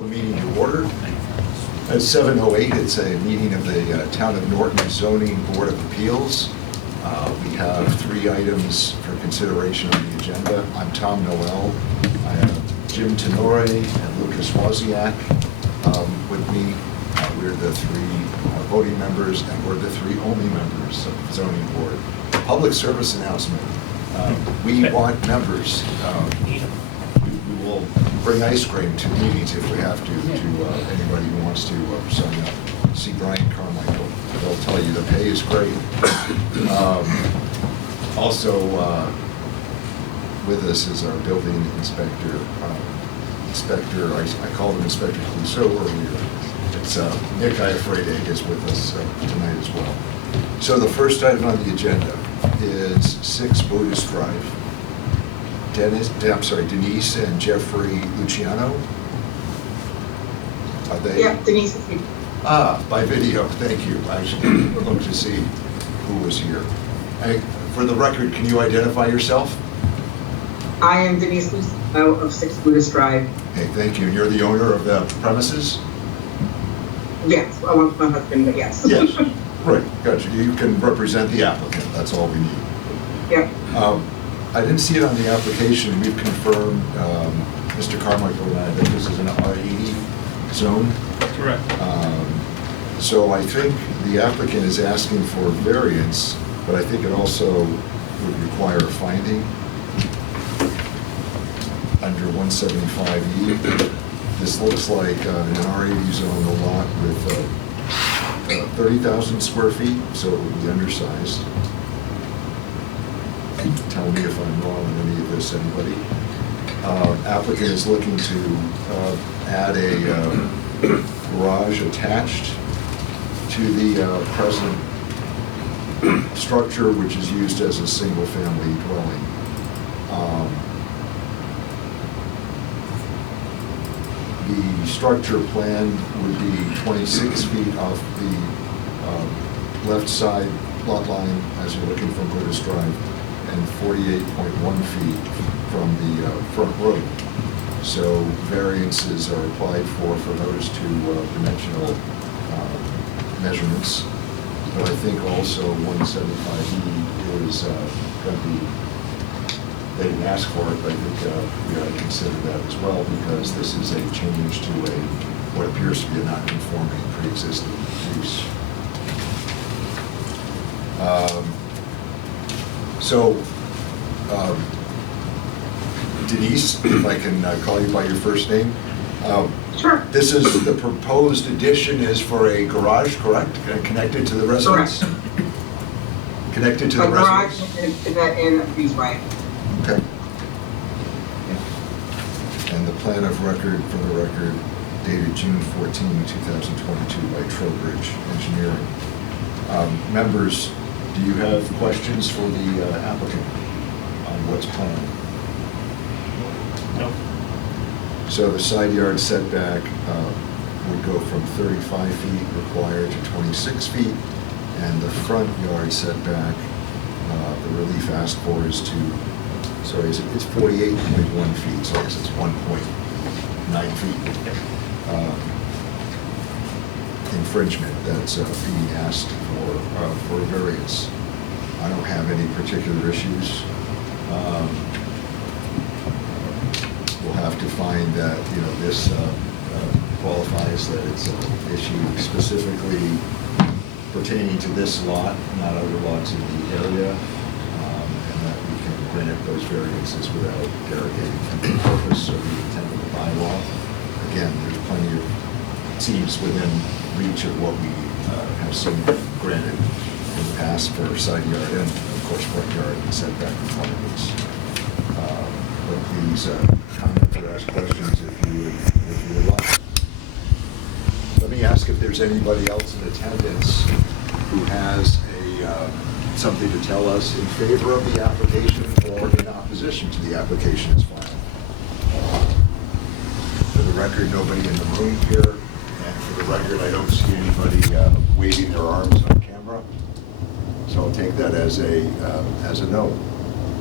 the meeting to order. At 7:08, it's a meeting of the Town of Norton Zoning Board of Appeals. We have 3 items for consideration on the agenda. I'm Tom Noel. I have Jim Tenore and Lucas Wozniak with me. We're the 3 voting members, and we're the 3 only members of the zoning board. Public service announcement. We want members. We will bring ice cream to meetings if we have to anybody who wants to sign up. See Brian Carmichael. They'll tell you the pay is great. Also, with us is our building inspector. I called him Inspector Clouseau earlier. It's Nick Iafrede is with us tonight as well. So the first item on the agenda is 6 Buddhist Drive. Denise and Jeffrey Luciano. Are they? Yeah, Denise is here. By video, thank you. I actually looked to see who was here. For the record, can you identify yourself? I am Denise Luciano of 6 Buddhist Drive. Okay, thank you. And you're the owner of the premises? Yes, I want my husband, but yes. Yes. Right, gotcha. You can represent the applicant, that's all we need. Yep. I didn't see it on the application. We've confirmed, Mr. Carmichael and I, that this is an R80 zone. Correct. So I think the applicant is asking for variance, but I think it also would require a finding under 175E. This looks like an R80 zone, a lot with 30,000 square feet, so it would be undersized. Tell me if I'm wrong on any of this, anybody. Applicant is looking to add a garage attached to the present structure, which is used as a single-family dwelling. The structure plan would be 26 feet off the left side lot line as you're looking from Buddhist Drive, and 48.1 feet from the front road. So variances are applied for those 2 dimensional measurements. But I think also 175E is going to be, they didn't ask for it, but I think we ought to consider that as well, because this is a change to what appears to be a non-conforming pre-existing use. Denise, if I can call you by your first name. Sure. This is, the proposed addition is for a garage, correct? Connected to the residence? Correct. Connected to the A garage residence? in a breezeway. Okay. And the plan of record, for the record, dated June 14, 2022 by Trowbridge Engineering. Members, do you have questions for the applicant on what's planned? No. So the side yard setback would go from 35 feet required to 26 feet, and the front yard setback, the relief asked for is it's 48.1 feet, so I guess it's 1.9 feet. Infringement that's being asked for a variance. I don't have any particular issues. We'll have to find that, this qualifies that it's an issue specifically pertaining to this lot, not other lots in the area, and that we can grant those variances without derogating from the purpose or the intent of the bylaw. Again, there's plenty of, seems within reach of what we have seen granted in the past for side yard and, of course, front yard and setback requirements. But please comment or ask questions if you would like. Let me ask if there's anybody else in attendance who has something to tell us in favor of the application or in opposition to the application as filed. For the record, nobody in the room here, and for the record, I don't see anybody waving their arms on camera. So I'll take that as a no.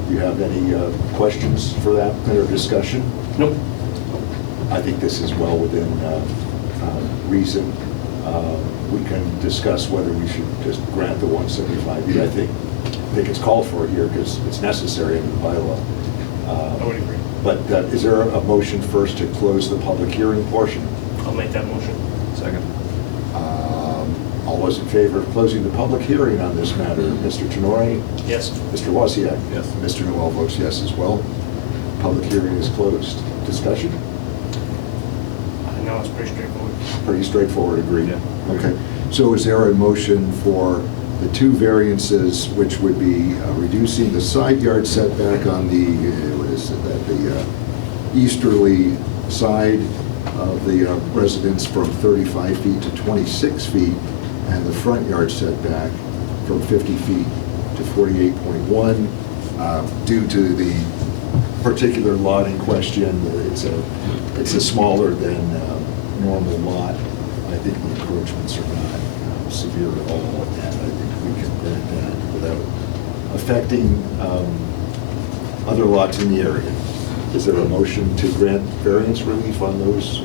Do you have any questions for that or discussion? Nope. I think this is well within reason. We can discuss whether we should just grant the 175E. I think it's called for here because it's necessary in the bylaw. I would agree. But is there a motion first to close the public hearing portion? I'll make that motion. Second. All those in favor of closing the public hearing on this matter? Mr. Tenori? Yes. Mr. Wozniak? Yes. Mr. Noel votes yes as well. Public hearing is closed. Discussion? I know it's pretty straightforward. Pretty straightforward, agreed. Yeah. Okay, so is there a motion for the two variances, which would be reducing the side yard setback on the, what is it, the easterly side of the residence from 35 feet to 26 feet, and the front yard setback from 50 feet to 48.1, due to the particular lot in question? It's a smaller than normal lot. I think the encroachments are not severe at all, and I think we can grant that without affecting other lots in the area. Is there a motion to grant variance relief on those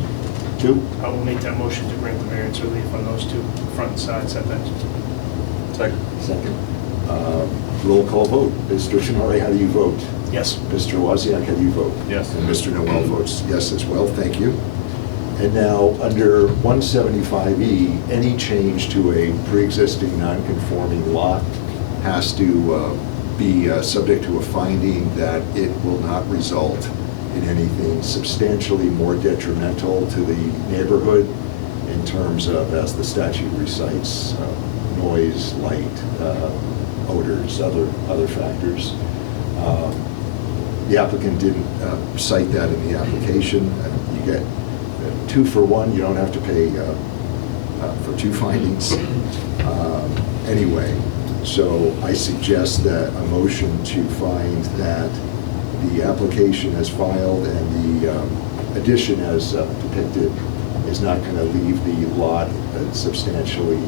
two? I will make that motion to grant the variance relief on those two front and side setbacks. Second. Second. Roll call vote. Mr. Tenori, how do you vote? Yes. Mr. Wozniak, how do you vote? Yes. And Mr. Noel votes yes as well, thank you. And now, under 175E, any change to a pre-existing non-conforming lot has to be subject to a finding that it will not result in anything substantially more detrimental to the neighborhood in terms of, as the statute recites, noise, light, odors, other factors. The applicant didn't cite that in the application. You get 2 for 1, you don't have to pay for 2 findings. Anyway, so I suggest that a motion to find that the application as filed and the addition as depicted is not going to leave the lot in substantially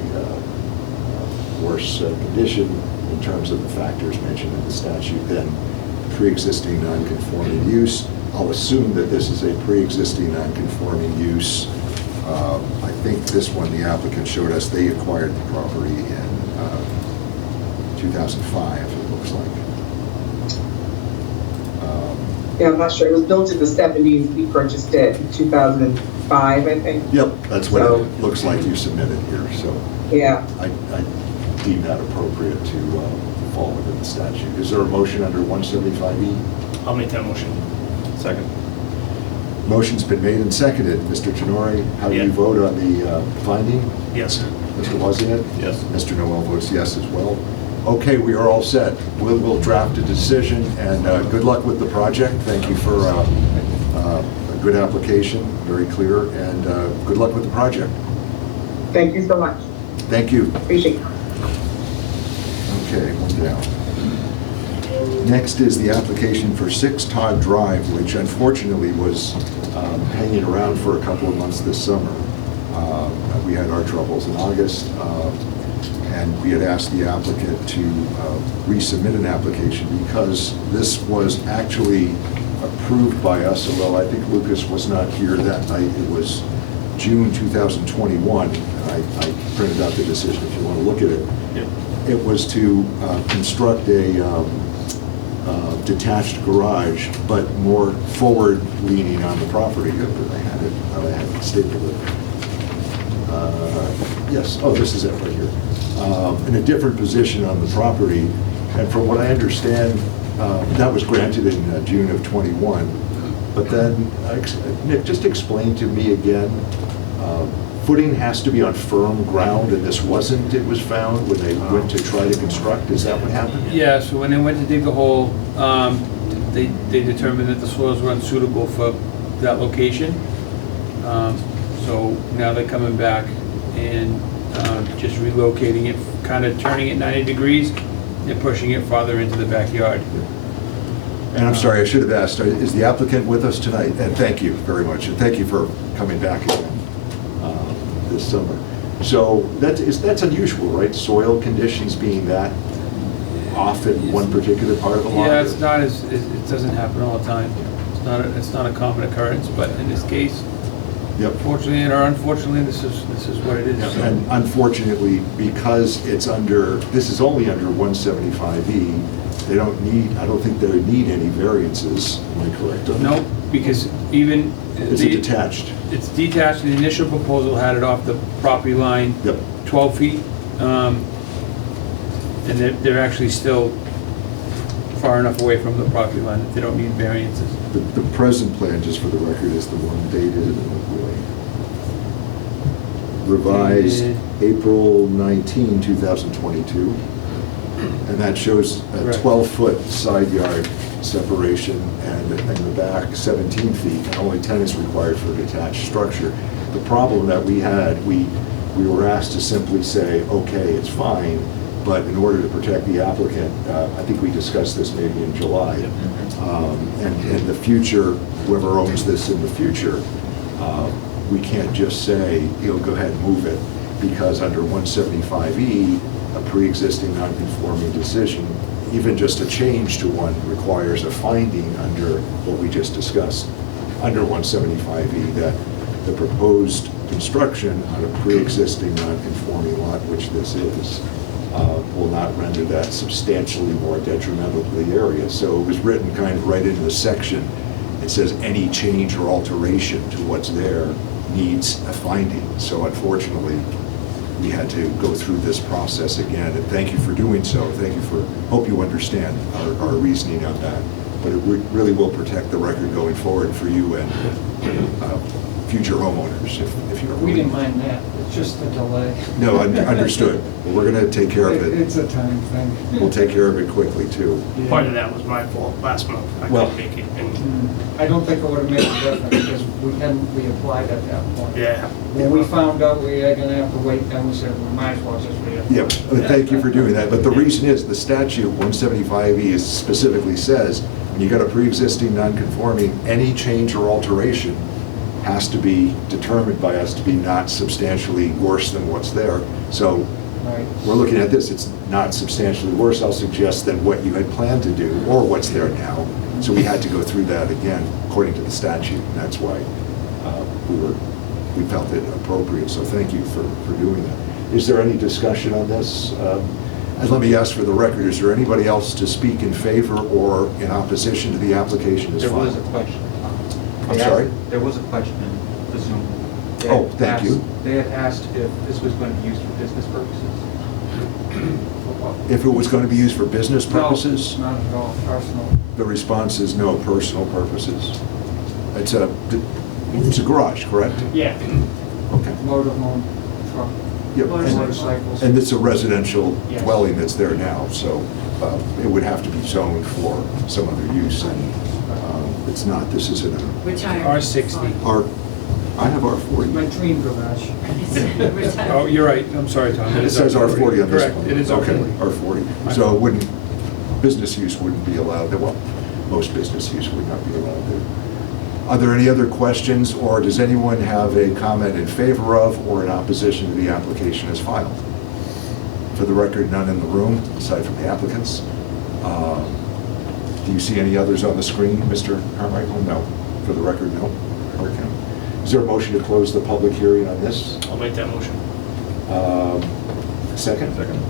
worse condition in terms of the factors mentioned in the statute than pre-existing non-conforming use. I'll assume that this is a pre-existing non-conforming use. I think this one, the applicant showed us, they acquired the property in 2005, it looks like. Yeah, I'm not sure. It was built in the 70s. We purchased it in 2005, I think. Yep, that's what So- it looks like you submitted here, so Yeah. I deem that appropriate to fall within the statute. Is there a motion under 175E? I'll make that motion. Second. Motion's been made and seconded. Mr. Tenori, how do you Yeah. vote on the finding? Yes. Mr. Wozniak? Yes. Mr. Noel votes yes as well. Okay, we are all set. We'll draft a decision, and good luck with the project. Thank you for a good application, very clear, and good luck with the project. Thank you so much. Thank you. Appreciate it. Okay, one down. Next is the application for 6 Todd Drive, which unfortunately was hanging around for a couple of months this summer. We had our troubles in August, and we had asked the applicant to resubmit an application because this was actually approved by us, although I think Lucas was not here that night. It was June 2021. I printed out the decision if you want to look at it. Yep. It was to construct a detached garage, but more forward-leaning on the property. I had it stapled it. Yes, oh, this is it right here. In a different position on the property, and from what I understand, that was granted in June of '21. But then, Nick, just explain to me again, footing has to be on firm ground, and this wasn't, it was found when they went to try to construct? Is that what happened? Yeah, so when they went to dig the hole, they determined that the soils were unsuitable for that location. So now they're coming back and just relocating it, kind of turning it 90 degrees and pushing it farther into the backyard. And I'm sorry, I should have asked, is the applicant with us tonight? And thank you very much, and thank you for coming back again this summer. So that's unusual, right? Soil conditions being that off in one particular part of the lot? Yeah, it's not as, it doesn't happen all the time. It's not a common occurrence, but in this case, Yep. fortunately or unfortunately, this is what it is. So- And unfortunately, because it's under, this is only under 175E, they don't need, I don't think they need any variances, am I correct on that? No, because even. Is it detached? It's detached, the initial proposal had it off the property line. Yep. 12 feet, and they're actually still far enough away from the property line that they don't need variances. The present plan, just for the record, is the one dated revised Dated. April 19, 2022. And that shows a Right. 12-foot side yard separation and in the back 17 feet, and only 10 is required for a detached structure. The problem that we had, we were asked to simply say, okay, it's fine, but in order to protect the applicant, I think we discussed this maybe in July, and in the future, whoever owns this in the future, we can't just say, go ahead and move it, because under 175E, a pre-existing non-conforming decision, even just a change to one requires a finding under what we just discussed, under 175E, that the proposed construction on a pre-existing non-conforming lot, which this is, will not render that substantially more detrimental to the area. So it was written kind of right into the section. It says any change or alteration to what's there needs a finding. So unfortunately, we had to go through this process again, and thank you for doing so. Thank you for, hope you understand our reasoning on that. But it really will protect the record going forward for you and future homeowners, if you're. We didn't mind that, it's just the delay. No, understood. We're gonna take care of it. It's a time thing. We'll take care of it quickly, too. Part of that was my fault last month. I Well- couldn't make it, and, I don't think it would have made a difference, because we applied at that point. yeah. When we found out we were gonna have to wait, then we said, we might as well just read it. Yeah, but thank you for doing that. But the reason is, the statute, 175E, specifically says, when you got a pre-existing non-conforming, any change or alteration has to be determined by us to be not substantially worse than what's there. So Right. we're looking at this, it's not substantially worse, I'll suggest, than what you had planned to do, or what's there now. So we had to go through that again, according to the statute, and that's why we felt it appropriate. So thank you for doing that. Is there any discussion on this? And let me ask for the record, is there anybody else to speak in favor or in opposition to the application as There filed? was a question. I'm sorry? There was a question in the Zoom. They Oh, had thank you. asked- They had asked if this was going to be used for business purposes. If it was going to be used for business purposes? No, not at all, personal. The response is no, personal purposes. It's a garage, correct? Yeah. Okay. Motorhome, truck, Yep. motorcycles. And it's a residential Yes. dwelling that's there now, so it would have to be zoned for some other use, and it's not, this isn't a, R60. I have R40. My dream garage. Oh, you're right, I'm sorry, Tom. It says R40 on this Correct, one. it is Okay, R40. R40. So it wouldn't, business use wouldn't be allowed, well, most business use would not be allowed there. Are there any other questions, or does anyone have a comment in favor of or in opposition to the application as filed? For the record, none in the room, aside from the applicants. Do you see any others on the screen, Mr. Carmichael? No. For the record, no. Okay. Is there a motion to close the public hearing on this? I'll make that motion. Second? Second.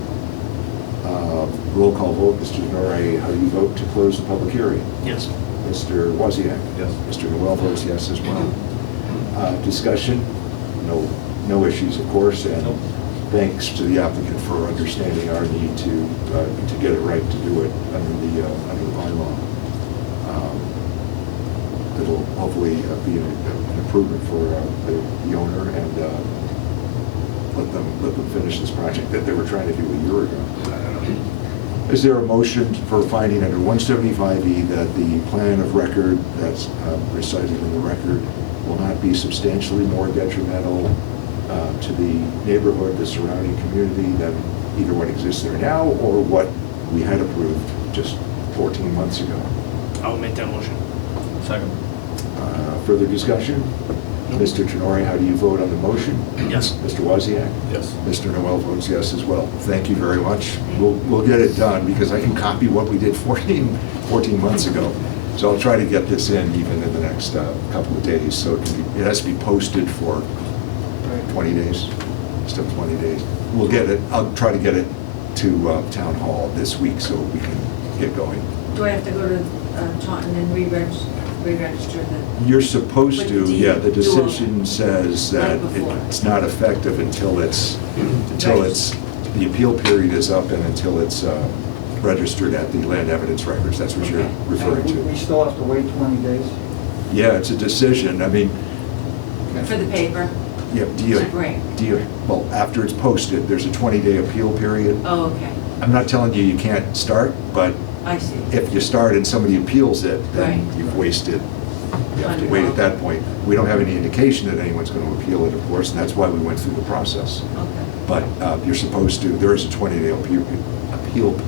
Roll call vote, Mr. Denore, how do you vote to close the public hearing? Yes. Mr. Wozniak? Yes. Mr. Noel votes yes as well. Discussion? No issues, of course, and Nope. thanks to the applicant for understanding our need to get it right, to do it under the bylaw. It'll hopefully be an improvement for the owner, and let them finish this project that they were trying to do a year ago. Is there a motion for finding under 175E that the plan of record that's recited in the record will not be substantially more detrimental to the neighborhood, the surrounding community, than either what exists there now or what we had approved just 14 months ago? I'll make that motion. Second. Further discussion? Mr. Tenori, how do you vote on the motion? Yes. Mr. Wozniak? Yes. Mr. Noel votes yes as well. Thank you very much. We'll get it done, because I can copy what we did 14 months ago. So I'll try to get this in even in the next couple of days, so it has to be posted for 20 days, still 20 days. We'll get it, I'll try to get it to Town Hall this week so we can get going. Do I have to go to Taunton and re-register the? You're supposed But to, do you yeah, the do decision says that Right before. it's not effective until it's, the appeal period is up and until it's registered at the land evidence records. That's what you're Okay. referring We to. still have to wait 20 days? Yeah, it's a decision. I mean, For the paper? yeah, Right. well, after it's posted, there's a 20-day appeal period. Oh, okay. I'm not telling you you can't start, but I see. if you start and somebody appeals it, then Right. you've wasted, you have to wait at that point. We don't have any indication that anyone's going to appeal it, of course, and that's why we went through the process. Okay. But you're supposed to, there is a 20-day appeal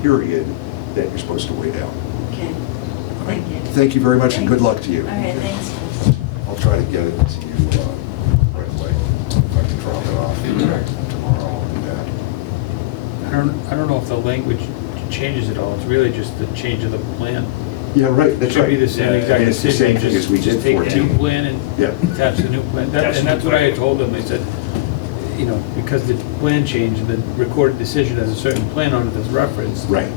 period that you're supposed to wait out. Okay. Thank you. Thank you very much, and good luck to you. All right, thanks. I'll try to get it to you right away. If I can drop it off tomorrow, I'll do that. I don't know if the language changes at all, it's really just the change of the plan. Yeah, right, It that's should right. be the same Yeah, exact it's the decision, same thing as we did just take the 14. new plan and Yeah. attach the new plan. Attach And the that's what I had plan. told them, they said, you know, because the plan changed, the recorded decision has a certain plan on it that's referenced. Right.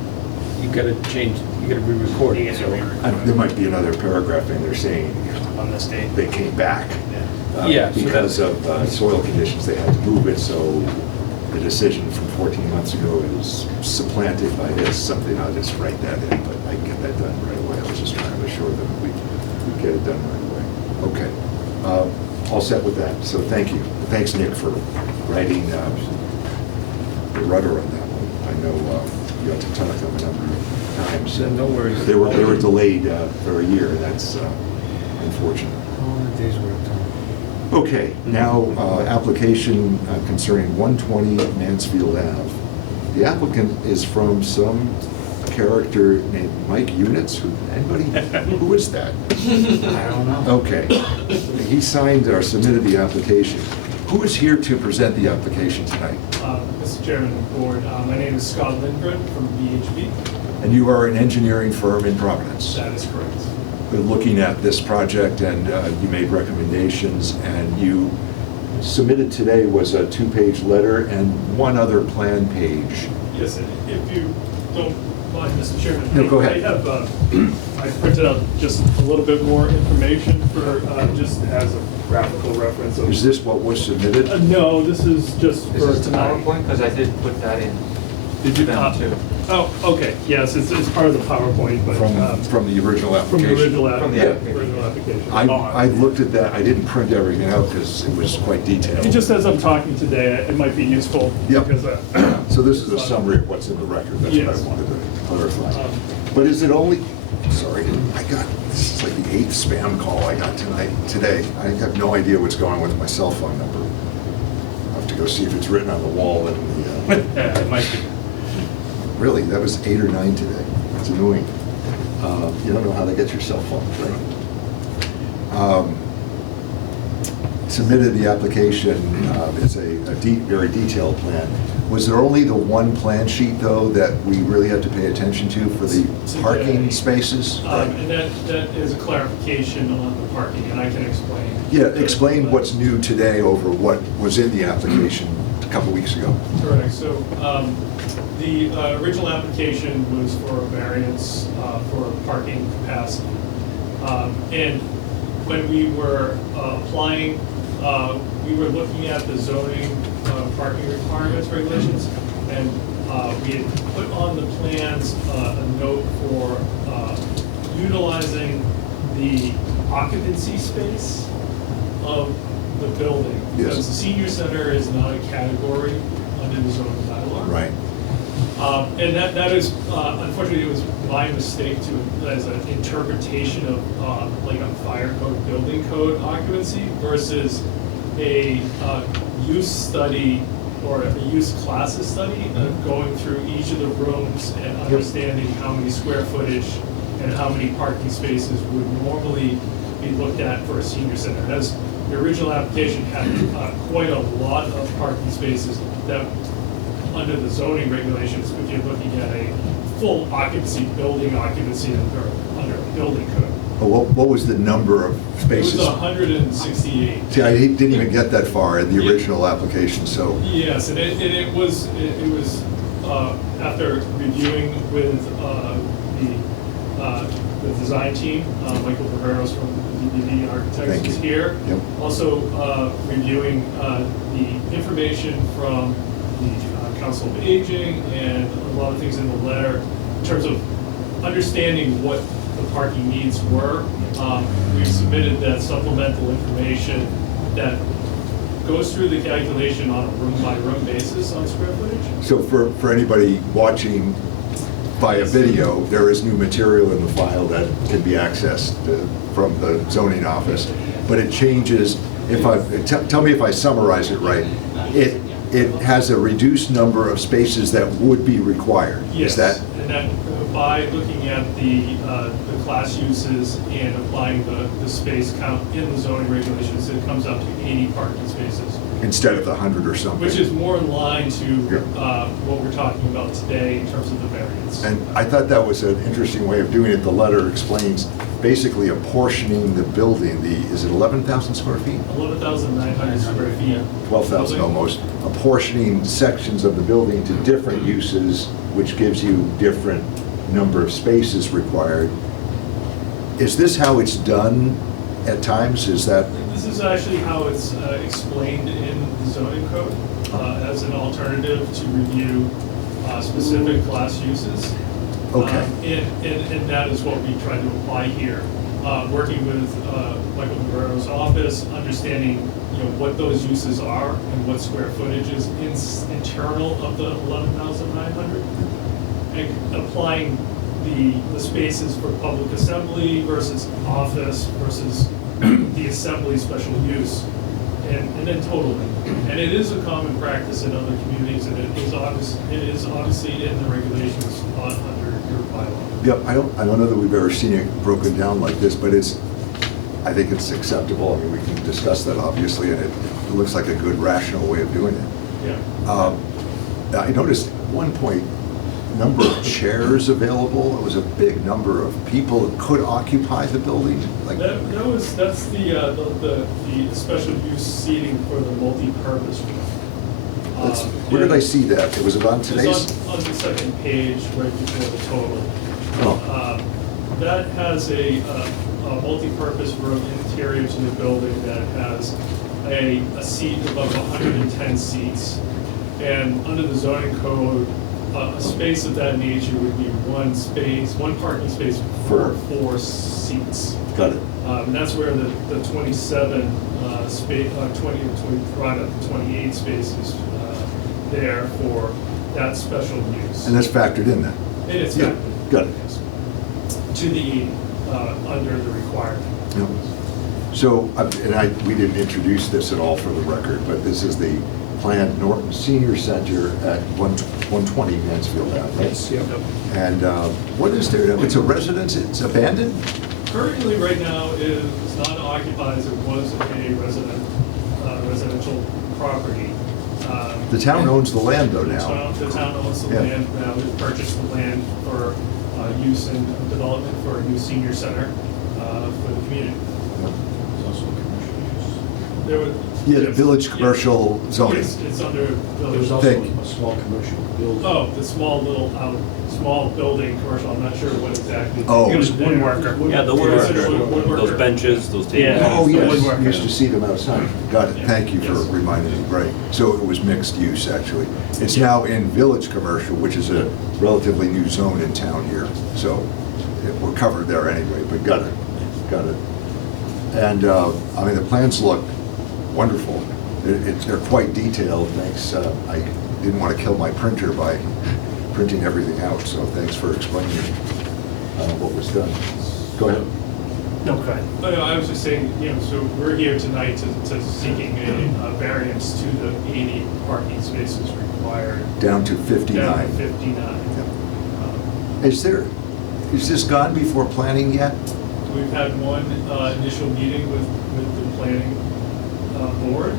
You gotta change, you gotta re-record You it, get so. to re-record. There might be another paragraph in there saying On this date. they came back. Yeah. Yeah, so Because of soil conditions, they had to move it, so the decision from 14 months ago is supplanted by this, something, I'll just write that in, but I can get that done right away. I was just trying to assure them we'd get it done right away. Okay. All set with that, so thank you. Thanks, Nick, for writing the rudder on that one. I know you had to talk to them a number of times. So no worries. They were delayed for a year, that's unfortunate. All the days work done. Okay, now, application concerning 120 Mansfield Ave. The applicant is from some character named Mike Units. Anybody, who is that? I don't know. Okay, he signed or submitted the application. Who is here to present the application tonight? Mr. Chairman of the Board, my name is Scott Lindgren from BHB. And you are an engineering firm in Providence. That is correct. We're looking at this project, and you made recommendations, and you submitted today was a 2-page letter and one other plan page. Yes, and if you don't mind, Mr. Chairman. No, go ahead. I have, I printed out just a little bit more information for, just as a graphical reference. of- Is this what was submitted? No, this is just Is for this the tonight. PowerPoint? Because I did put that in. Did you? Them too. Oh, okay, yes, it's part of the PowerPoint, but. From the original From application? the original From the application. original application. I looked at that, I didn't print everything out because it was quite detailed. Just as I'm talking today, it might be useful. Yep. Because, So this is a summary of what's in the record, that's what Yes. I wanted to clarify. Um, But is it only, sorry, this is like the 8th spam call I got today. I have no idea what's going on with my cell phone number. I'll have to go see if it's written on the wall in the, Yeah, it might be. really, that was 8 or 9 today. It's annoying. You don't know how to get your cell phones, right? Submitted the application, it's a very detailed plan. Was there only the one plan sheet, though, that we really had to pay attention to for the parking spaces? And that is a clarification on the parking, and I can explain. Yeah, explain what's new today over what was in the application a couple weeks ago. Correct, so the original application was for a variance for parking capacity. And when we were applying, we were looking at the zoning parking requirements regulations, and we had put on the plans a note for utilizing the occupancy space of the building. Yes. Because the senior center is not a category under the zoning bylaw. Right. And that is, unfortunately, it was my mistake as an interpretation of like a fire code, building code occupancy versus a use study or a use classes study, going through each of the rooms and understanding how many square footage and how many parking spaces would normally be looked at for a senior center. As the original application had quite a lot of parking spaces that, under the zoning regulations, if you're looking at a full occupancy, building occupancy under a building code, What was the number of It spaces? was 168. See, I didn't even get that far in the Yeah. original application, so, Yes, and it was after reviewing with the design team, Michael Barreros from DBD Architects Thank is you. here. Yep. Also reviewing the information from the Council of Aging and a lot of things in the letter in terms of understanding what the parking needs were. We submitted that supplemental information that goes through the calculation on a room-by-room basis on square footage. so for anybody watching via video, there is new material in the file that can be accessed from the zoning office. But it changes, tell me if I summarize it right. It has a reduced number of spaces that would be required. Yes, Is that? and that by looking at the class uses and applying the space count in the zoning regulations, it comes up to 80 parking spaces. Instead of the 100 or something? Which is more in line to Yeah. what we're talking about today in terms of the variance. And I thought that was an interesting way of doing it. The letter explains basically apportioning the building, is it 11,000 square feet? 11,900 square feet. 12,000 Building. almost, apportioning sections of the building to different uses, which gives you different number of spaces required. Is this how it's done at times? Is that, This is actually how it's explained in the zoning code as an alternative to review specific class uses. Okay. And that is what we try to apply here. Working with Michael Guerrero's office, understanding what those uses are and what square footage is internal of the 11,900, and applying the spaces for public assembly versus office versus the assembly special use, and then totaling. And it is a common practice in other communities, and it is obviously in the regulations under your bylaw. yeah, I don't know that we've ever seen it broken down like this, but I think it's acceptable. I mean, we can discuss that obviously, and it looks like a good rational way of doing it. Yeah. I noticed at one point, number of chairs available, it was a big number of people that could occupy the building, like, That's the special use seating for the multi-purpose room. where did I see that? Was it on It's today's? on the second page, right before the total. Oh, That has a multi-purpose room interior to the building that has a seat above 110 seats. And under the zoning code, a space of that nature would be one parking space for 4 seats. got it. And that's where the 27 right up to 28 spaces there for that special use. And that's factored in then? And it's Yeah, factored, got it. yes, to the, under the requirement. Yeah. So, we didn't introduce this at all for the record, but this is the planned Norton Senior Center at 120 Mansfield Ave, right? Yep. And what is there, it's a residence, it's abandoned? Currently, right now, it is not occupied as it was a residential property. The town owns the land though now. The town owns the Yeah. land now. We've purchased the land for use and development for a new senior center for the community. There was. Yeah, the yes, village yes. commercial zoning. Yes, it's under village. There's also Thank- a small commercial building. Oh, the small building, commercial, I'm not sure what exactly. Oh. It was woodworker. Yeah, the It's a woodworker, woodworker. those benches, those tables. Yeah. Oh, the yes, woodworker. used to see them outside. Got it, thank you for Yes. reminding me, right. So it was mixed use, actually. It's now in village commercial, which is a relatively new zone in town here. So we're covered there anyway, but got it. And, I mean, the plans look wonderful. They're quite detailed, thanks. I didn't want to kill my printer by printing everything out, so thanks for explaining what was done. Go ahead. No, go ahead. No, I was just saying, so we're here tonight to seeking a variance to the 80 parking spaces required. Down to Down 59. to 59. Is this gone before planning yet? We've had one initial meeting with the planning board.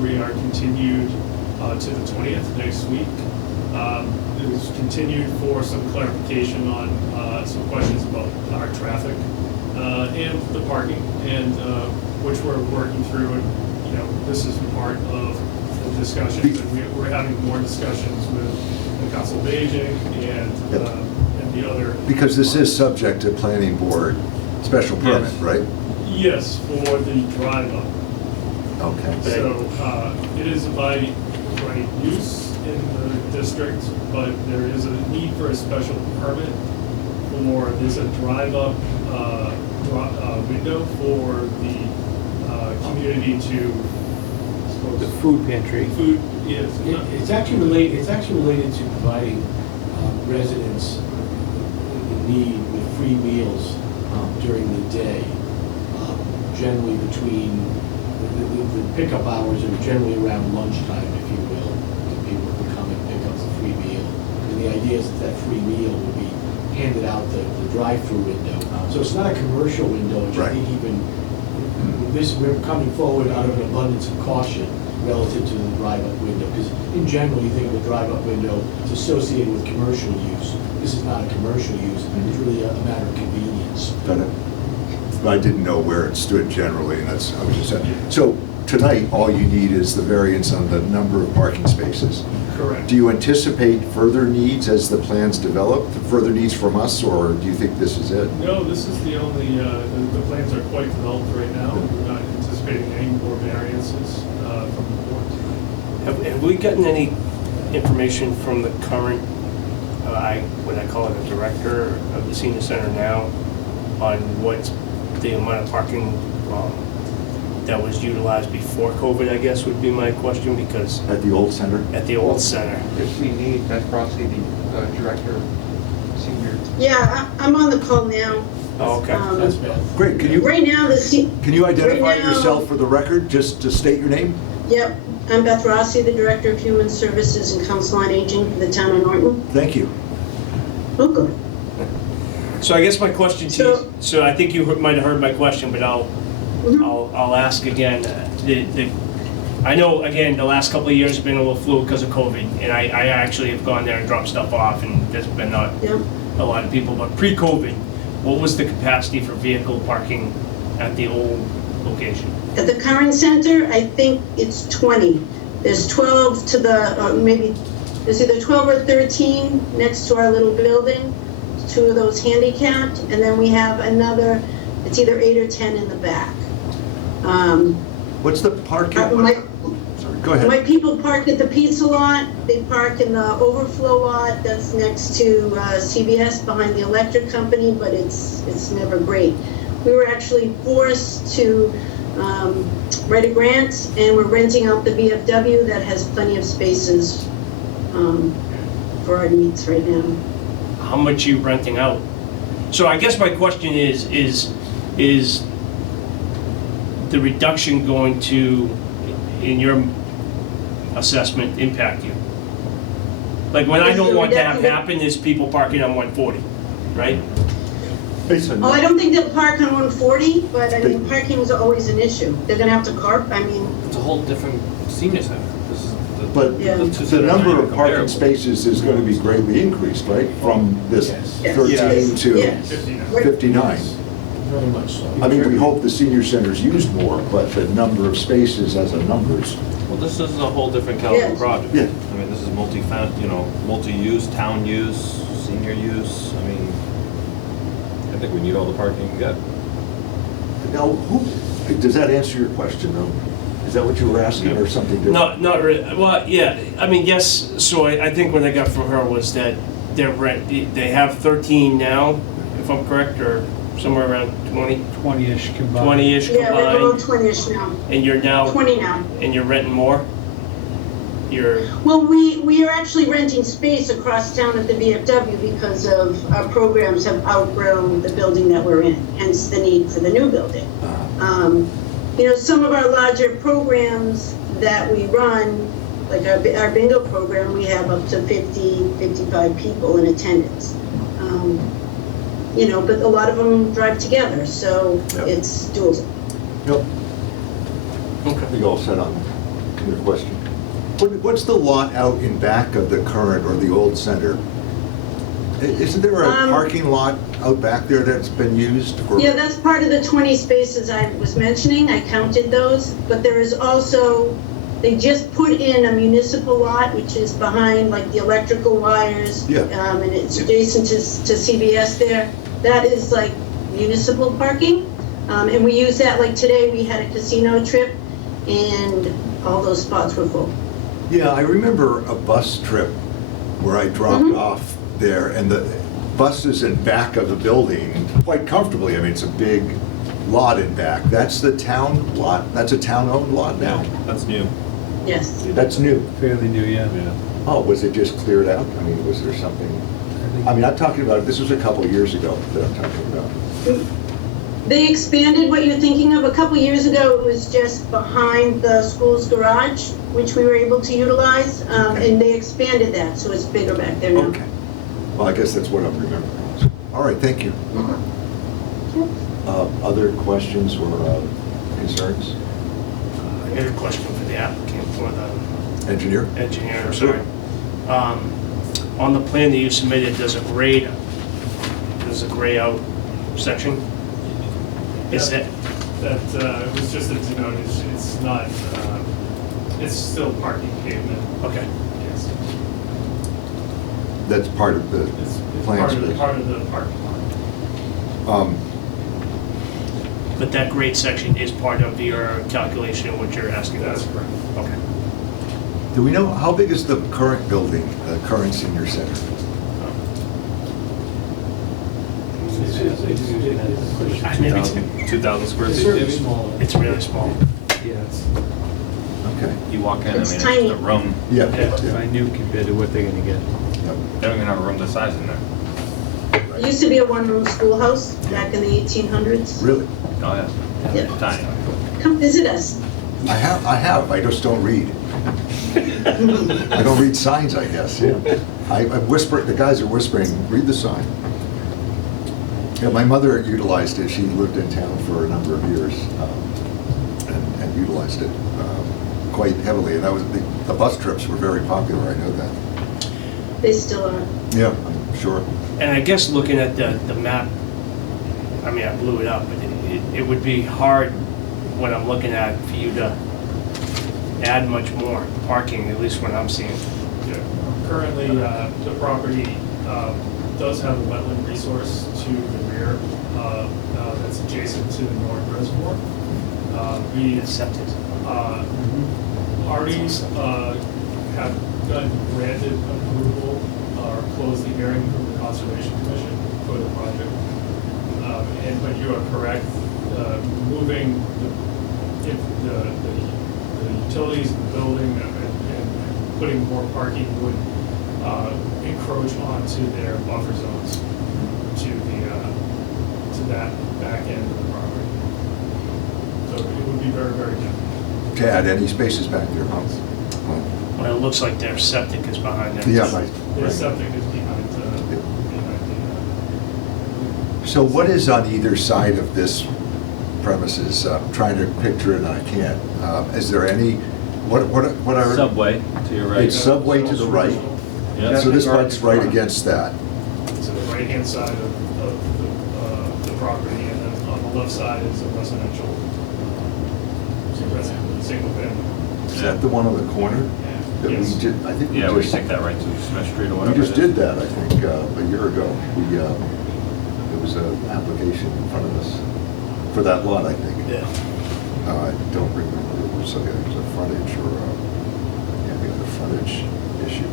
We are continued to the 20th next week. It was continued for some clarification on some questions about our traffic and the parking, and, which we're working through, and, you know, this is part of the discussions, and we're having more discussions with the Council of Aging Yep. and the other. Because this is subject to planning board special permit, Yes. right? Yes, for the drive-up. Okay. So, it is by right use in the district, but there is a need for a special permit for, there's a drive-up, window for the, community to, The food pantry. food, yes. It's actually related to providing residents in need with free meals during the day. Generally between, the pickup hours are generally around lunchtime, if you will, and people can come and pick up the free meal. And the idea is that free meal will be handed out the drive-through window. So it's not a commercial window, which I Right. think even, we're coming forward out of an abundance of caution relative to the drive-up window, because in general, you think of a drive-up window, it's associated with commercial use. This is not a commercial use, it's really a matter of convenience. Got it. I didn't know where it stood generally, and that's, I was just saying. So tonight, all you need is the variance on the number of parking spaces. Correct. Do you anticipate further needs as the plans develop, further needs from us, or do you think this is it? No, this is the only, the plans are quite developed right now. We're not anticipating any more variances, from the board. Have we gotten any information from the current, what I call it, a director of the senior center now, on what the amount of parking that was utilized before COVID, I guess would be my question, because At the old center? at the old center. If we need Beth Rossi, the director, senior. Yeah, I'm on the call now. Oh, okay. That's bad. Great, can you Right now, can you identify right now- yourself for the record, just to state your name? Yep, I'm Beth Rossi, the Director of Human Services and Council on Aging for the town of Norton. Thank you. Oh, good. So I guess my question to you, so I think you might have heard my question, but Mhm. I'll ask again. I know, again, the last couple of years have been a little fluid because of COVID, and I actually have gone there and dropped stuff off, and there's been not Yep. a lot of people, but pre-COVID, what was the capacity for vehicle parking at the old location? At the current center, I think it's 20. There's 12 to the, maybe, there's either 12 or 13 next to our little building, 2 of those handicapped, and then we have another, it's either 8 or 10 in the back. What's the parking? My Sorry, go ahead. my people park at the pizza lot, they park in the overflow lot that's next to CVS behind the electric company, but it's never great. We were actually forced to write a grant, and we're renting out the VFW that has plenty of spaces for our needs right now. How much are you renting out? So I guess my question is the reduction going to, in your assessment, impact you? Like, what I don't want to have happen is people parking on 140, right? Basically, Oh, I don't think they'll park on 140, but I mean, parking is always an issue. They're gonna have to carp, I mean, It's a whole different senior center. This is the. But Yeah. the number of parking spaces is going to be greatly increased, right? From this Yes. 13 to yes. 59. Very much so. I mean, we hope the senior center's used more, but the number of spaces as a numbers. Well, this is a whole different caliber Yes. project. Yeah. I mean, this is multi-use, town use, senior use. I mean, I think we need all the parking we got. Now, does that answer your question, though? Is that what you were asking, or something different? Not really, well, yeah, I mean, yes, so I think what I got from her was that they have 13 now, if I'm correct, or somewhere around 20, 20-ish combined. 20-ish Yeah, we're below combined, 20ish now, and you're now, 20 now. and you're renting more? You're, Well, we are actually renting space across town at the VFW because of our programs have outgrown the building that we're in, hence the need for the new building. Some of our larger programs that we run, like our bingo program, we have up to 50, 55 people in attendance. But a lot of them drive together, so Yep. it's doable. Yep. okay. I think all set on your question. What's the lot out in back of the current or the old center? Isn't there a parking lot out back there that's been used for? Yeah, that's part of the 20 spaces I was mentioning. I counted those. But there is also, they just put in a municipal lot, which is behind like the electrical wires. Yeah. And it's adjacent to CBS there. That is like municipal parking. And we use that, like today we had a casino trip and all those spots were full. Yeah, I remember a bus trip where I dropped off there, and the bus is in back of the building quite comfortably. I mean, it's a big lot in back. That's the town lot? That's a town-owned lot now? That's new. Yes. That's new? Fairly new, yeah. Oh, was it just cleared out? I mean, was there something? I mean, I'm talking about, this was a couple of years ago that I'm talking about. They expanded what you're thinking of. A couple years ago, it was just behind the school's garage, which we were able to utilize, Okay. and they expanded that, so it's bigger back there now. Okay. Well, I guess that's what I'm remembering. All right, thank you. Other questions or concerns? I got a question for the applicant, for the Engineer? engineer, I'm Sure. sorry. On the plan that you submitted, there's a grade out section? Is Yeah. it, That was just a denote, it's not, it's still parking pavement, okay. yes. That's part of the It's plan part of the space. parking lot. But that grade section is part of your calculation of what you're asking for? That's correct. Okay. Do we know, how big is the current building, the current senior center? I maybe two. 2,000 square It's feet. certainly smaller. It's really small. Yeah, it's, Okay. You walk in, I mean, It's it's tiny. just a room. Yeah. Yeah. I knew compared to what they're gonna get. Yep. They don't even have a room this size in there. It used to be a one-room schoolhouse back in the 1800s. Really? Oh, yeah. Yeah. Tiny. Come visit us. I have, I just don't read. I don't read signs, I guess, yeah. I whisper, the guys are whispering, read the sign. Yeah, my mother utilized it, she lived in town for a number of years, and utilized it quite heavily, and that was, the bus trips were very popular, I know that. They still are. Yeah, I'm sure. And I guess looking at the map, I mean, I blew it up, but it would be hard when I'm looking at for you to add much more parking, at least when I'm seeing. Yeah. Currently, the property does have a wetland resource to the rear that's adjacent to the North Reservoir. We Accepted. already have granted approval or closed the hearing from the Conservation Commission for the project. But you are correct, moving the utilities in the building and putting more parking would encroach onto their buffer zones to that back end of the property. So it would be very, very difficult. To add any spaces back there, huh? Well, it looks like their septic is behind them. Yeah, right. Their septic is behind So what is on either side of this premises? I'm trying to picture it and I can't. Is there any, what are? Subway to your right. It's Subway to the right. Yeah. So this part's right against that. to the right-hand side of the property, and then on the left side is a residential, single family. Is that the one on the corner? That we Yes. did, I think we Yeah, we just, take that right to Smith Street or we whatever. just it is. did that, I think, a year ago. There was an application in front of us for that lot, I think. Yeah. I don't remember, it was a frontage or, yeah, it was a frontage issue.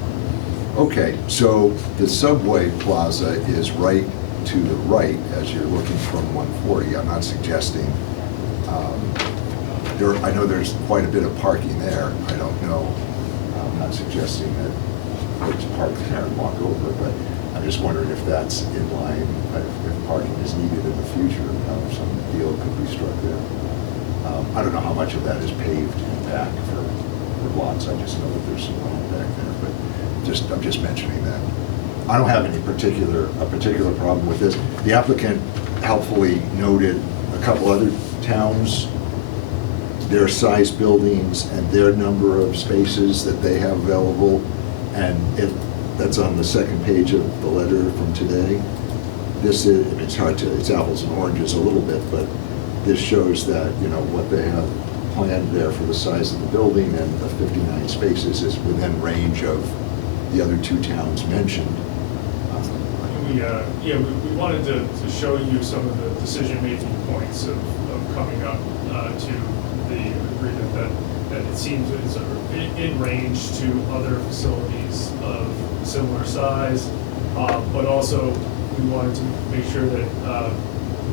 Okay, so the Subway Plaza is right to the right as you're looking from 140. I'm not suggesting, I know there's quite a bit of parking there. I don't know, I'm not suggesting that there's parking there and walk over, but I'm just wondering if that's in line, if parking is needed in the future, if some deal could be struck there. I don't know how much of that is paved in back for lots. I just know that there's some land back there, but I'm just mentioning that. I don't have any particular problem with this. The applicant helpfully noted a couple other towns, their size buildings and their number of spaces that they have available. And if that's on the second page of the letter from today. This is, I mean, it's hard to, it's apples and oranges a little bit, but this shows that, you know, what they have planned there for the size of the building and the 59 spaces is within range of the other two towns mentioned. We wanted to show you some of the decision-making points of coming up to the agreement that it seems is in range to other facilities of similar size, but also we wanted to make sure that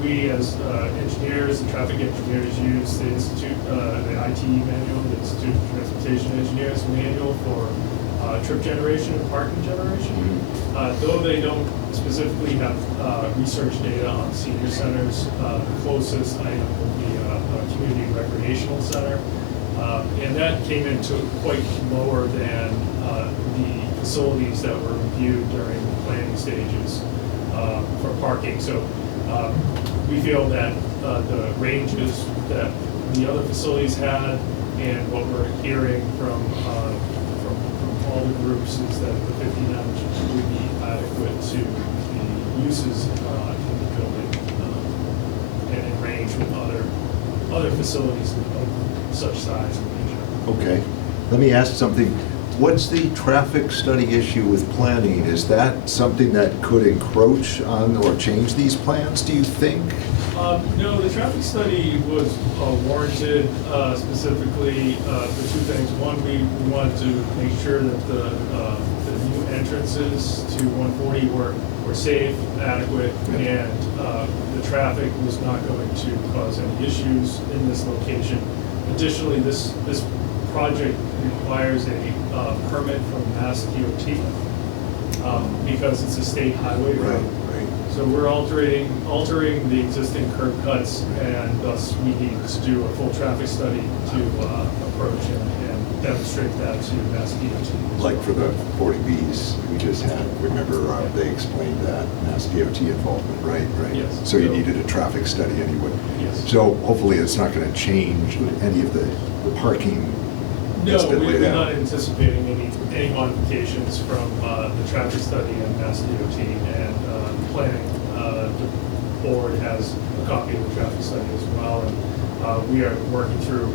we as engineers, the traffic engineers, use the Institute, the IT manual, the Institute of Transportation Engineers manual for trip generation and parking generation. Though they don't specifically have research data on senior centers, the closest item would be a community recreational center. And that came into quite lower than the facilities that were reviewed during the planning stages for parking. So we feel that the ranges that the other facilities had and what we're hearing from all the groups is that the 59 would be adequate to the uses in the building and in range with other facilities of such size and nature. Okay, let me ask something. What's the traffic study issue with planning? Is that something that could encroach on or change these plans, do you think? No, the traffic study was warranted specifically for two things. One, we wanted to make sure that the new entrances to 140 were safe, adequate, and the traffic was not going to cause any issues in this location. Additionally, this project requires a permit from Mass DOT because it's a state highway road. Right. So we're altering the existing curb cuts, and thus we need to do a full traffic study to approach and demonstrate that to Mass DOT. Like for the 40Bs we just had, remember, they explained that Mass DOT involvement, right? Yes. So you needed a traffic study anyway. Yes. So hopefully it's not going to change any of the parking that's No, been laid we're out. not anticipating any modifications from the traffic study and Mass DOT and planning. The board has a copy of the traffic study as well, and we are working through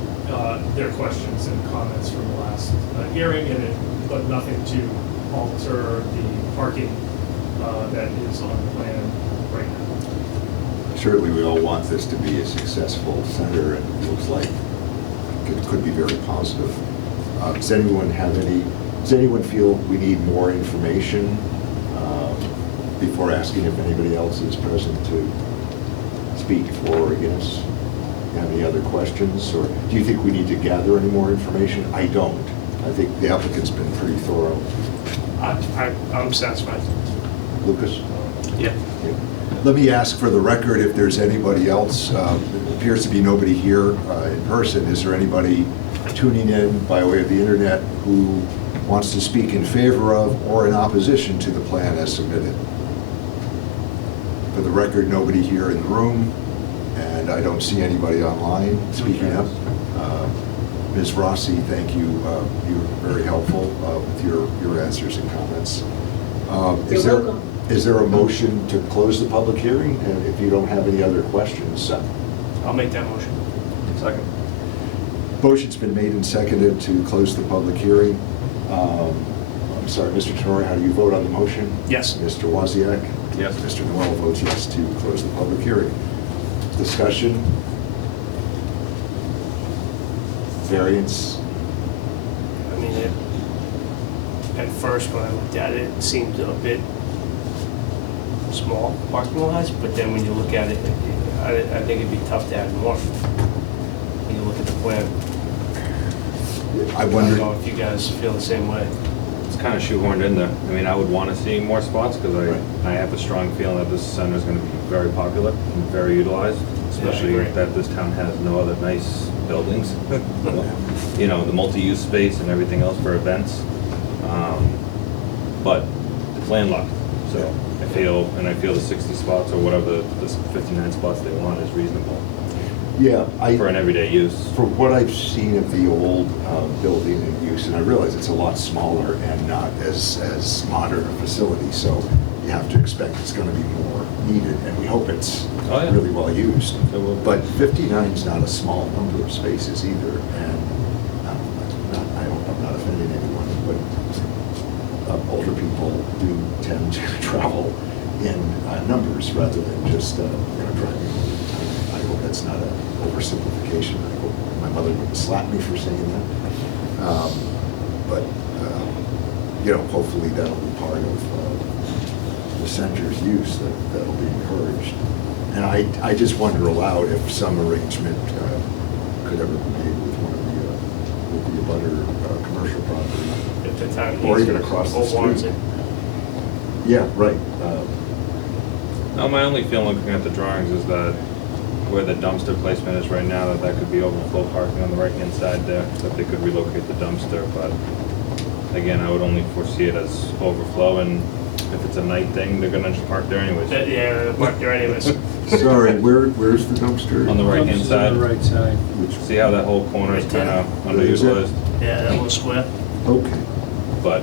their questions and comments from the last hearing, but nothing to alter the parking that is on the plan right now. Certainly, we all want this to be a successful center, and it looks like it could be very positive. Does anyone feel we need more information before asking if anybody else is present to speak for or against? Have any other questions, or do you think we need to gather any more information? I don't. I think the applicant's been pretty thorough. I'm satisfied. Lucas? Yeah. Let me ask for the record if there's anybody else. There appears to be nobody here in person. Is there anybody tuning in by way of the internet who wants to speak in favor of or in opposition to the plan as submitted? For the record, nobody here in the room, and I don't see anybody online speaking up. Ms. Rossi, thank you. You were very helpful with your answers and comments. You're welcome. Is there a motion to close the public hearing? And if you don't have any other questions, I'll make that motion. Second. motion's been made and seconded to close the public hearing. I'm sorry, Mr. Tenori, how do you vote on the motion? Yes. Mr. Wozniak? Yes. Mr. Noel votes yes to close the public hearing. Discussion? Variance? I mean, at first when I looked at it, it seemed a bit small parking-wise, but then when you look at it, I think it'd be tough to add more. When you look at the plan. I I don't wonder, know if you guys feel the same way. It's kind of shoehorned in there. I mean, I would want to see more spots because Right. I have a strong feeling that this center is going to be very popular and very utilized, especially agree. that this town has no other nice buildings. You know, the multi-use space and everything else for events. But it's landlocked, so I feel the 60 spots or whatever the 59 spots they want is reasonable. Yeah, for an everyday use. From what I've seen of the old building in use, and I realize it's a lot smaller and not as modern a facility, so you have to expect it's gonna be more needed, and we hope it's Oh, yeah. really well used. It will. But 59 is not a small number of spaces either, and I'm not offending anyone, but older people do tend to travel in numbers rather than just driving all the time. I hope that's not an oversimplification. I hope my mother wouldn't slap me for saying that. But hopefully that'll be part of the center's use, that'll be encouraged. And I just wonder aloud if some arrangement could ever be made with one of the abutter commercial property. If the town Or needs even it, across the or wants street. it. Yeah, right. No, my only feeling looking at the drawings is that where the dumpster placement is right now, that could be overflow parking on the right-hand side there, that they could relocate the dumpster, but again, I would only foresee it as overflow, and if it's a night thing, they're gonna just park there anyways. Yeah, they'll park there anyways. Sorry, where's the dumpster? On the right-hand Dumpster's side. On the right side. Which, See how that whole corner is Right there. kinda Where is it? underutilized? Yeah, that little square. okay. But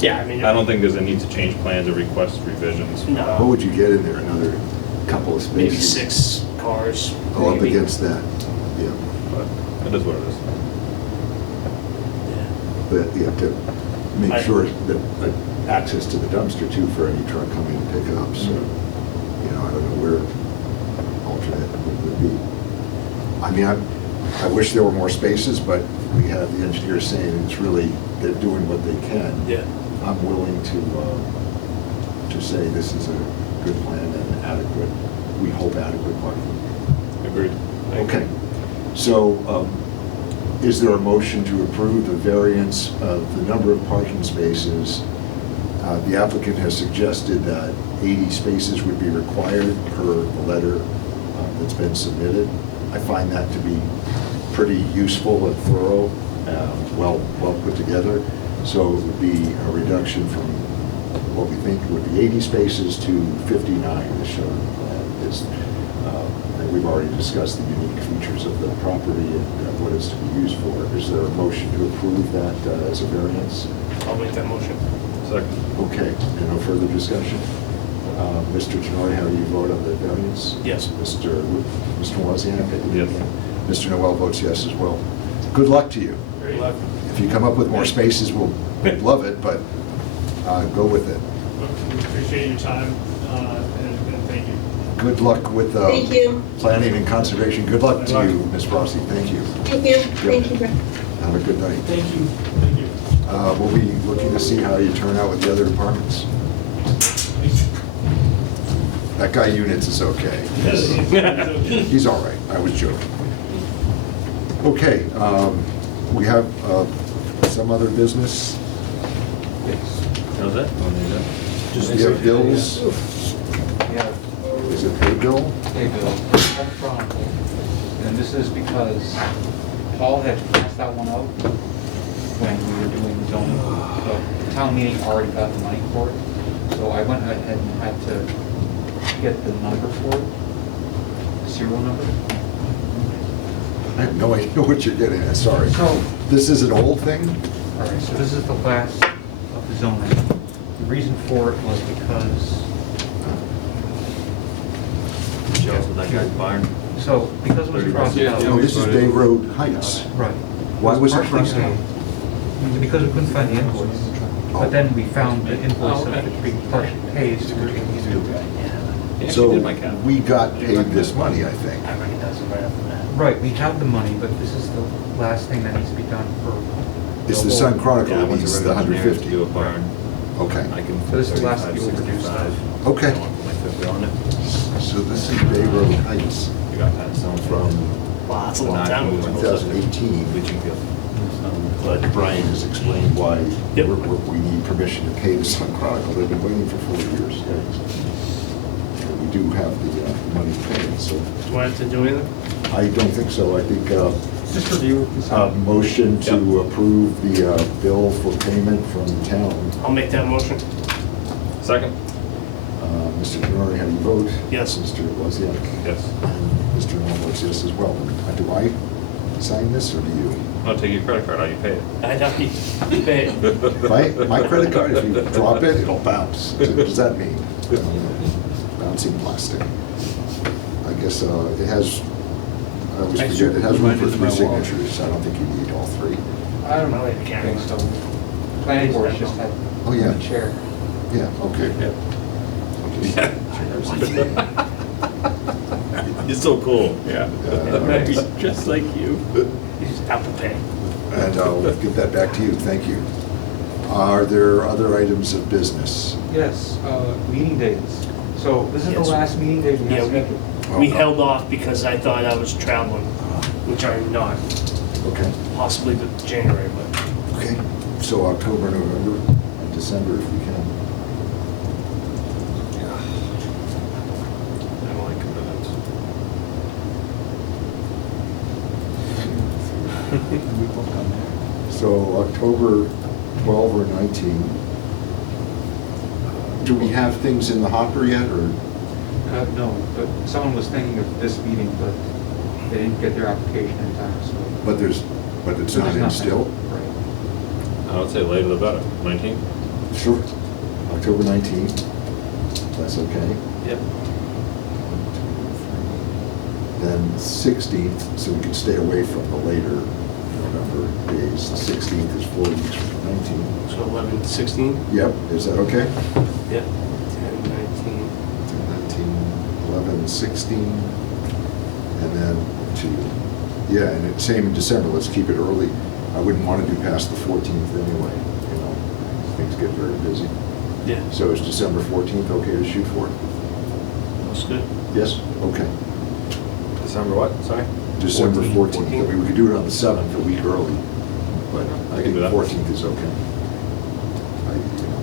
Yeah, I mean. I don't think there's a need to change plans or request revisions. What No, would you get in there? Another couple of spaces? maybe 6 cars. Oh, up maybe. against that, yeah. But it is what it is. Yeah. But you have to make I- sure that access to the dumpster too for any truck coming to pick up, so, I don't know where alternate would be. I mean, I wish there were more spaces, but we have the engineers saying it's really, they're doing what they can. Yeah. I'm willing to say this is a good plan and adequate, we hope adequate parking. Agreed. Okay, so is there a motion to approve the variance of the number of parking spaces? The applicant has suggested that 80 spaces would be required per the letter that's been submitted. I find that to be pretty useful and thorough, well put together. So it would be a reduction from what we think would be 80 spaces to 59 as shown on the plan. And we've already discussed the unique features of the property and what it's to be used for. Is there a motion to approve that as a variance? I'll make that motion. Second. Okay, and no further discussion? Mr. Tenori, how do you vote on the variance? Yes. Mr. Wozniak? I believe? Yes. Mr. Noel votes yes as well. Good luck to you. Good luck. If you come up with more spaces, we'll love it, but go with it. Appreciate your time, and thank you. Good luck with Thank you. planning and conservation. Good luck to you, Ms. Rossi. Thank you. Thank you. Thank you. Have a good night. Thank you. Thank you. We'll be looking to see how you turn out with the other departments. That guy Units is okay. He's all right. I was joking. Okay, we have some other business. That was it? We have bills. Yeah, Is it pay bill? they bill, Home Chronicle. And this is because Paul had passed that one out when we were doing the zoning. The town meeting already got the money for it, so I went ahead and had to get the number for it, the serial number. I have no idea what you're getting at, sorry. So, This is an old thing? all right, so this is the last of the zoning. The reason for it was because, Show us what that guy's barn. so, because it was crossed out. No, this is Bay Road Heights. Right. Why was it partially crossed out? paid, because we couldn't find the invoice. But then we found the invoice that could be partially paid, so we could use it. So did my count. we got paid this money, I think. Right, we have the money, but this is the last thing that needs to be done for. It's the Sun Yeah, I Chronicle went to needs the River Engineering to do a 150. barn. Okay, I can. So this is the last 35, of the overdue 65. stuff. Okay. I want to put my 50 on it. so this is Bay Road Heights You got that stone from Wow, that's a The long time ago. 2018. bleaching field. But Brian has explained why Yep. we need permission to pay the Sun Chronicle. They've been waiting for 4 years. And we do have the money paid, so Do I have to do anything? I don't think so. I think Just review. motion to approve the bill for payment from the town. I'll make that motion. Second. Mr. Tenori, how do you vote? Yes. Mr. Wozniak? Yes. And Mr. Noel votes yes as well. Do I sign this, or do you? I'll take your credit card out, you pay it. I don't need to pay it. My credit card, if you drop it, it'll bounce. What does that mean? Bouncing plastic. I guess it has, I always I forget, it has room mine for is in 3 my wallet. signatures. I don't think you need all 3. I don't I like the camera. think so. Planning board just had Oh, yeah. a chair. Yeah, okay. Yeah. You're so cool. Yeah. Right. Just like you. You just Apple Pay. And I'll give that back to you. Thank you. Are there other items of business? Yes, meeting dates. So this is the Yes. last meeting date we Yeah, have we, scheduled. we held off because I thought I was traveling, which I'm not, Okay. possibly to January, but Okay. So October, November, and December if we can. I don't like commitments. We both on there. So October 12 or 19. Do we have things in the hopper yet, or? No, but someone was thinking of this meeting, but they didn't get their application in time, so. But it's So not there's in nothing. still? Right. I would say later the better, 19? Sure. October 19th. That's okay. yep. Then 16th, so we can stay away from the later November days. The 16th is 4 weeks from the 19th. So 11, 16? Yep, is that okay? Yep. 10, 19. 10, 19, 11, 16, and then yeah, and it's same in December, let's keep it early. I wouldn't want to do past the 14th anyway, you know, things get very busy. Yeah, So is December 14th okay to shoot for? that's good. Yes? Okay. December what, sorry? December 14th. 14th. I mean, we could do it on the 7th, a week early, but I can think do the that. 14th is okay. I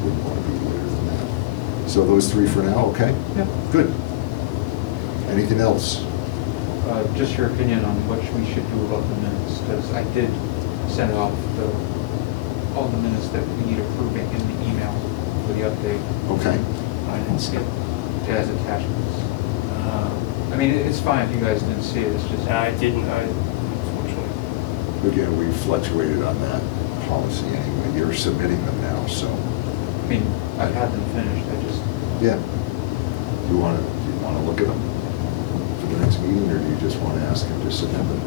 wouldn't want to be later than that. So those 3 for now, okay? Yep. Good. Anything else? Just your opinion on what we should do about the minutes, because I did send off all the minutes that we need approving in the email for the update Okay. I didn't see it. as attachments. I mean, it's fine if you guys didn't see it, it's just. I didn't, unfortunately. Again, we fluctuated on that policy anyway. You're submitting them now, so, I mean, I've had them finished, I just, yeah. Do you want to look at them for the next meeting, or do you just want to ask him to submit them?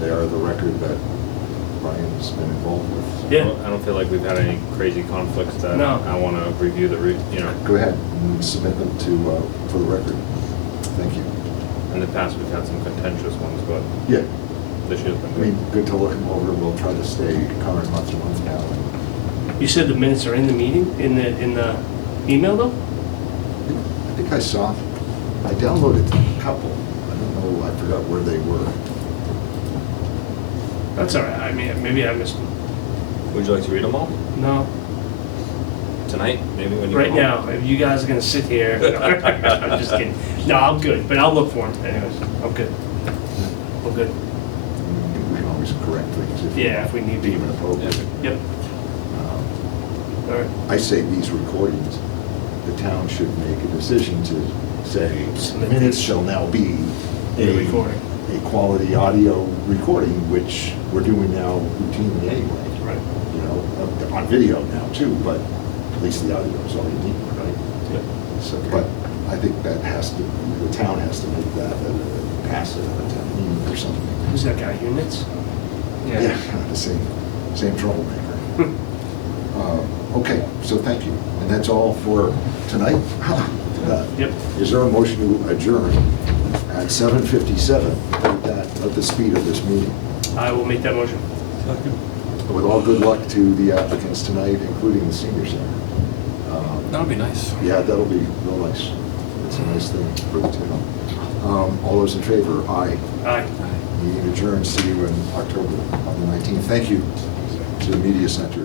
They are the record that Brian's been involved with. Yeah. I don't feel like we've had any crazy conflicts that No. I want to review you know. Go ahead and submit them for the record. Thank you. In the past, we've had some contentious ones, but Yeah, this year's been I good. mean, good to look them over. We'll try to stay current month to month now. You said the minutes are in the meeting, in the email though? I think I saw, I downloaded a couple. I don't know, I forgot where they were. That's all right, I mean, maybe I missed them. Would you like to read them all? No, Tonight, maybe when you right go home? now, if you guys are gonna sit here, I'm just kidding. No, I'm good, but I'll look for them anyways, I'm good. I'm good. We can always correct things Yeah, if we need to. deem it appropriate. Yep, Um, all right. I say these recordings, the town should make a decision to say, Submit minutes these. shall now be A recording. a quality audio recording, which we're doing now routinely anyway. Right. You know, on video now too, but at least the audio is all you need, right? Yep. So, but I think that the town has to make that, pass it at a town meeting or something. Who's that guy, Units? Yeah, the same troublemaker. Okay, so thank you. And that's all for tonight? Yep. Is there a motion to adjourn at 7:57 at the speed of this meeting? I will make that motion. With all good luck to the applicants tonight, including the senior center. That'll be nice. Yeah, that'll be real nice. It's a nice thing for the town. All those in favor? Aye. Aye. Meeting adjourned. See you in October on the 19th. Thank you to the media center.